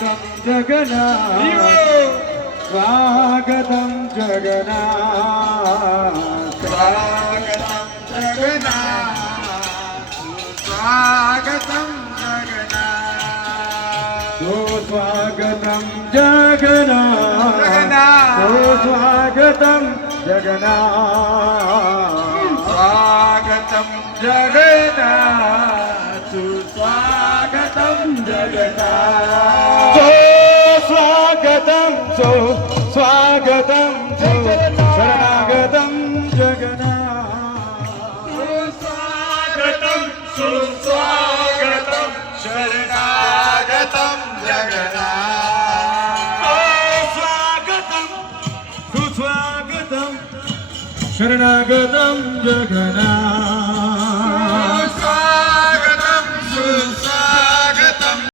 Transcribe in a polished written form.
जगन्नाथ स्वागतं जगन्नाथ स्वागतं जगन्नाथ स्वागतं जगन्नाथ स्वागतं जगन्नाथ स्वागतं जगन्नाथ स्वागतं जगन्नाथ स्वागतं जगन्नाथ स्वागतं स्वागतं शरणागतं जगन्नाथ स्वागतं सुस्वागतं शरणागतं जगन्नाथ स्वागतं सुस्वागतं शरणागतं जगन्नाथ